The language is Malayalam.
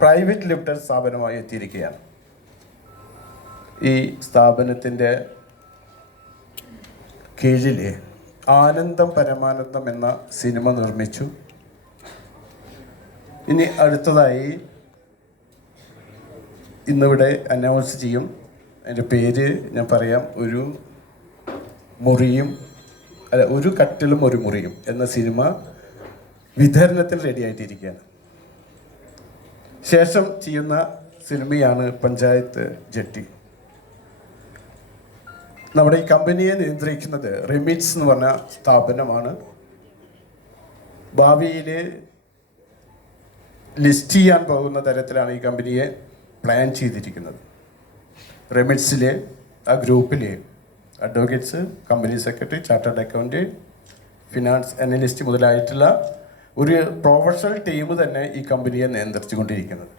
പ്രൈവറ്റ് ലിമിറ്റഡ് സ്ഥാപനമായി എത്തിയിരിക്കുകയാണ്. ഈ സ്ഥാപനത്തിന്റെ കീഴിൽ ആനന്ദം പരമാനന്ദം എന്ന സിനിമ നിർമ്മിച്ചു. ഇനി അടുത്തതായി ഇന്നിവിടെ അനൗൺസ് ചെയ്യും. എന്റെ പേര് ഞാൻ പറയാം. ഒരു മുറിയും അല്ല ഒരു കട്ടിലും ഒരു മുറിയും എന്ന സിനിമ വിതരണത്തിൽ റെഡി ആയിട്ടിരിക്കുകയാണ്. ശേഷം ചെയ്യുന്ന സിനിമയാണ് പഞ്ചായത്ത് ജെട്ടി. നമ്മുടെ ഈ കമ്പനിയെ നിയന്ത്രിക്കുന്നത് റെമിറ്റ്സ് എന്ന് പറഞ്ഞ സ്ഥാപനമാണ്. ഭാവിയിൽ ലിസ്റ്റ് ചെയ്യാൻ പോകുന്ന തരത്തിലാണ് ഈ കമ്പനിയെ പ്ലാൻ ചെയ്തിരിക്കുന്നത്. റെമിറ്റ്സിലെ ആ ഗ്രൂപ്പിലെ advocates company secretary chartered account finance analyst മുതലായിട്ടുള്ള ഒരു പ്രൊഫഷണൽ ടീം തന്നെ ഈ കമ്പനിയെ നിയന്ത്രിച്ചുകൊണ്ടിരിക്കുന്നത്.